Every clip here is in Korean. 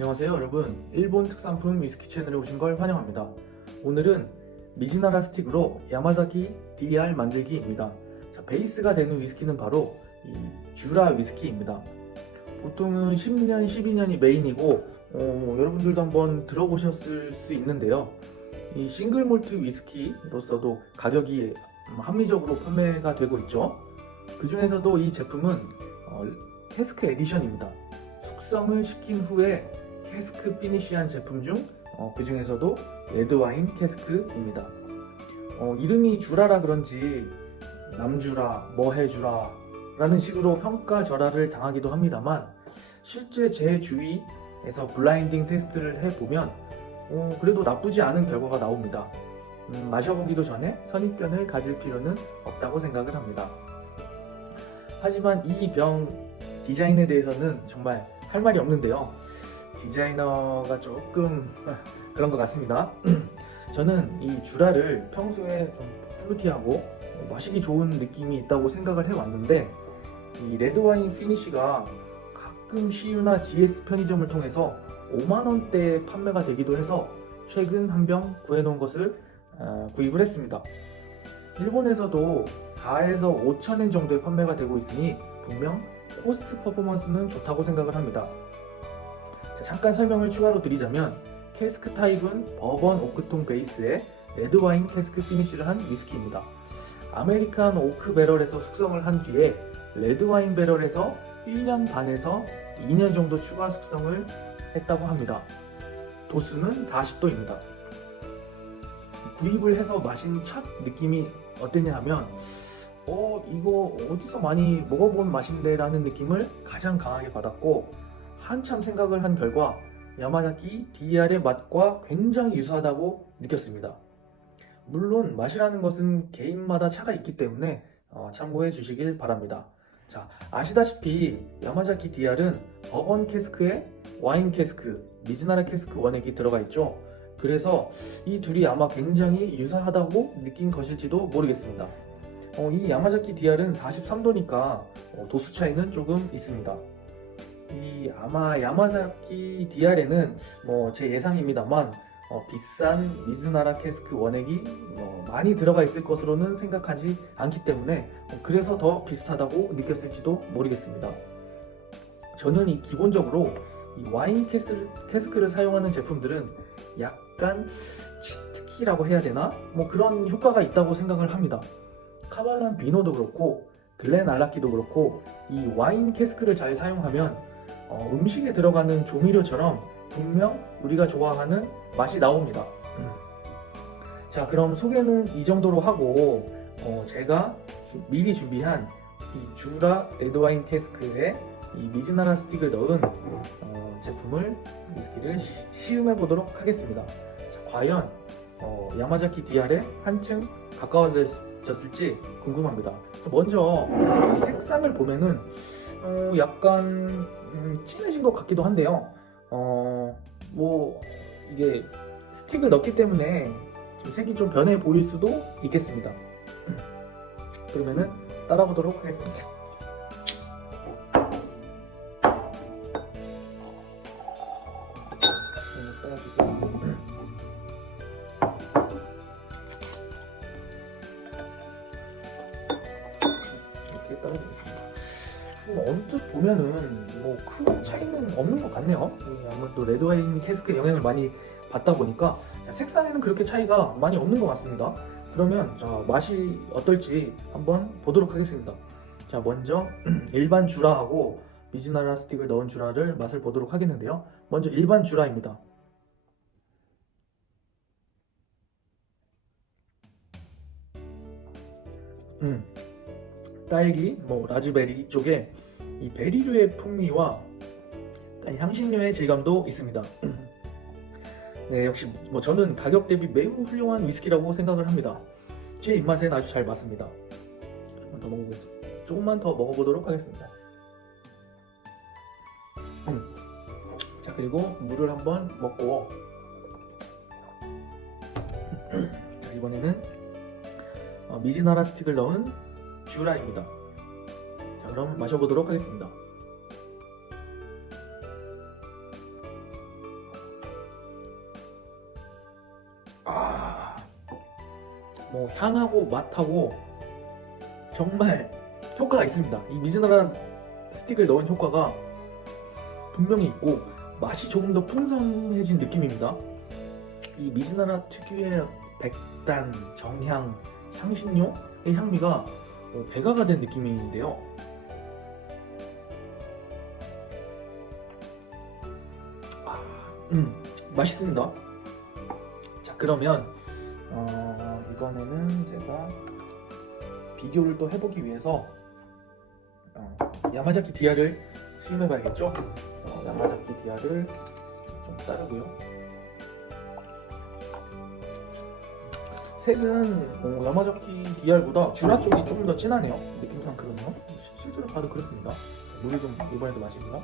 안녕하세요 여러분. 일본 특산품 위스키 채널에 오신 걸 환영합니다. 오늘은 미즈나라 스틱으로 야마자키 DR 만들기입니다. 자, 베이스가 되는 위스키는 바로 이 쥬라 위스키입니다. 보통은 10년, 12년이 메인이고 어, 여러분들도 한번 들어보셨을 수 있는데요. 이 싱글 몰트 위스키로서도 가격이 합리적으로 판매가 되고 있죠. 그 중에서도 이 제품은 어, 캐스크 에디션입니다. 숙성을 시킨 후에 캐스크 피니쉬한 제품 중 어, 그 중에서도 레드와인 캐스크입니다. 어, 이름이 주라라 그런지 남주라, 뭐해주라 라는 식으로 평가절하를 당하기도 합니다만 실제 제 주위에서 블라인딩 테스트를 해보면 어, 그래도 나쁘지 않은 결과가 나옵니다. 음, 마셔보기도 전에 선입견을 가질 필요는 없다고 생각을 합니다. 하지만 이 병 디자인에 대해서는 정말 할 말이 없는데요. 디자이너가 조금 그런 것 같습니다. 저는 이 주라를 평소에 좀 프루티하고 마시기 좋은 느낌이 있다고 생각을 해왔는데 이 레드와인 피니쉬가 가끔 CU나 GS 편의점을 통해서 5만 원대에 판매가 되기도 해서 최근 한 병 구해놓은 것을 어, 구입을 했습니다. 일본에서도 4에서 5천 엔 정도에 판매가 되고 있으니 분명 코스트 퍼포먼스는 좋다고 생각을 합니다. 자, 잠깐 설명을 추가로 드리자면 캐스크 타입은 버번 오크통 베이스에 레드와인 캐스크 피니쉬를 한 위스키입니다. 아메리칸 오크 배럴에서 숙성을 한 뒤에 레드와인 배럴에서 1년 반에서 2년 정도 추가 숙성을 했다고 합니다. 도수는 40도입니다. 구입을 해서 마신 첫 느낌이 어땠냐 하면 어 이거 어디서 많이 먹어본 맛인데 라는 느낌을 가장 강하게 받았고 한참 생각을 한 결과 야마자키 DR의 맛과 굉장히 유사하다고 느꼈습니다. 물론 맛이라는 것은 개인마다 차가 있기 때문에 어, 참고해 주시길 바랍니다. 자, 아시다시피 야마자키 DR은 버번 캐스크에 와인 캐스크, 미즈나라 캐스크 원액이 들어가 있죠. 그래서 이 둘이 아마 굉장히 유사하다고 느낀 것일지도 모르겠습니다. 어, 이 야마자키 DR은 43도니까 어, 도수 차이는 조금 있습니다. 이 아마 야마자키 DR에는 뭐 제 예상입니다만 어, 비싼 미즈나라 캐스크 원액이 뭐 많이 들어가 있을 것으로는 생각하지 않기 때문에 어, 그래서 더 비슷하다고 느꼈을지도 모르겠습니다. 저는 이 기본적으로 이 와인 캐스, 캐스크를 사용하는 제품들은 약간 치트키라고 해야 되나? 뭐 그런 효과가 있다고 생각을 합니다. 카발란 비노도 그렇고 글렌 알라키도 그렇고 이 와인 캐스크를 잘 사용하면 어, 음식에 들어가는 조미료처럼 분명 우리가 좋아하는 맛이 나옵니다. 음. 자, 그럼 소개는 이 정도로 하고 어, 제가 주- 미리 준비한 이 주라 레드와인 캐스크에 이 미즈나라 스틱을 넣은 어, 제품을 위스키를 시- 시음해 보도록 하겠습니다. 자, 과연 어, 야마자키 DR에 한층 가까워졌을지 궁금합니다. 먼저 이 색상을 보면은 어, 약간 음, 진해진 것 같기도 한데요. 어, 뭐 이게 스틱을 넣기 때문에 좀 색이 좀 변해 보일 수도 있겠습니다. 그러면은 따라 보도록 하겠습니다. 음, 따라주고. 이 언뜻 보면은 뭐 큰 차이는 없는 것 같네요. 이 아무래도 레드와인 캐스크 영향을 많이 받다 보니까 색상에는 그렇게 차이가 많이 없는 것 같습니다. 그러면 자 맛이 어떨지 한번 보도록 하겠습니다. 자 먼저 일반 주라하고 미즈나라 스틱을 넣은 주라를 맛을 보도록 하겠는데요. 먼저 일반 주라입니다. 음, 딸기, 뭐 라즈베리 쪽에 이 베리류의 풍미와 향신료의 질감도 있습니다. 네, 역시 뭐 저는 가격 대비 매우 훌륭한 위스키라고 생각을 합니다. 제 입맛엔 아주 잘 맞습니다. 조금만 더 먹어보 조금만 더 먹어보도록 하겠습니다. 음. 자 그리고 물을 한번 먹고 자 이번에는 어, 미즈나라 스틱을 넣은 듀라입니다. 그럼 마셔보도록 하겠습니다. 아, 뭐 향하고 맛하고 정말 효과가 있습니다. 이 미즈나란 스틱을 넣은 효과가 분명히 있고 맛이 조금 더 풍성해진 느낌입니다. 이 미즈나라 특유의 백단, 정향, 향신료의 향미가 어, 배가가 된 느낌인데요. 음, 맛있습니다. 자, 그러면 어, 이번에는 제가 비교를 또 해보기 위해서 어, 야마자키 디아를 시음해봐야겠죠? 어, 야마자키 디아를 좀 따르고요. 색은 어, 야마자키 디아보다 주라 쪽이 조금 더 진하네요. 느낌상 그렇네요. 시- 실제로 봐도 그렇습니다. 물을 좀 이번에도 마시고요.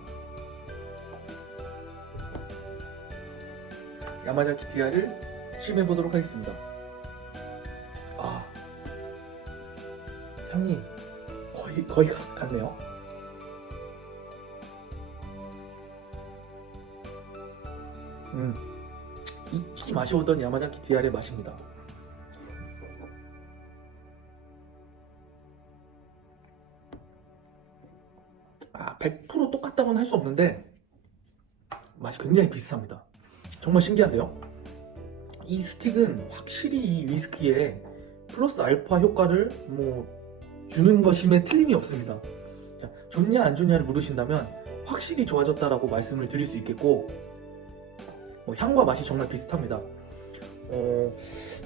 야마자키 디아를 시음해보도록 하겠습니다. 아, 향이 거의 거의 같- 같네요. 음, 익히 맛이 오던 야마자키 디아의 맛입니다. 아, 100% 똑같다고는 할 수 없는데 맛이 굉장히 비슷합니다. 정말 신기한데요? 이 스틱은 확실히 이 위스키에 플러스 알파 효과를 뭐 주는 것임에 틀림이 없습니다. 자, 좋냐 안 좋냐를 물으신다면 확실히 좋아졌다라고 말씀을 드릴 수 있겠고 뭐 향과 맛이 정말 비슷합니다. 어,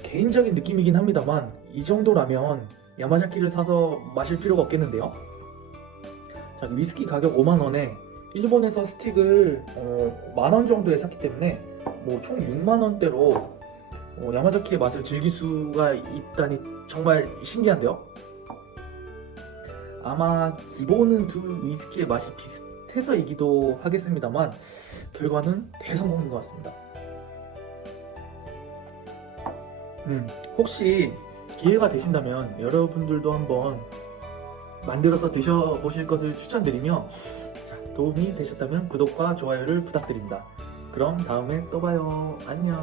개인적인 느낌이긴 합니다만 이 정도라면 야마자키를 사서 마실 필요가 없겠는데요. 자, 위스키 가격 5만 원에 일본에서 스틱을 어, 만원 정도에 샀기 때문에 뭐 총 6만 원대로 어, 야마자키의 맛을 즐길 수가 있다니 정말 신기한데요. 아마 기본은 두 위스키의 맛이 비슷해서이기도 하겠습니다만 결과는 대성공인 것 같습니다. 음, 혹시 기회가 되신다면 여러분들도 한번 만들어서 드셔보실 것을 추천드리며 자, 도움이 되셨다면 구독과 좋아요를 부탁드립니다. 그럼 다음에 또 봐요. 안녕.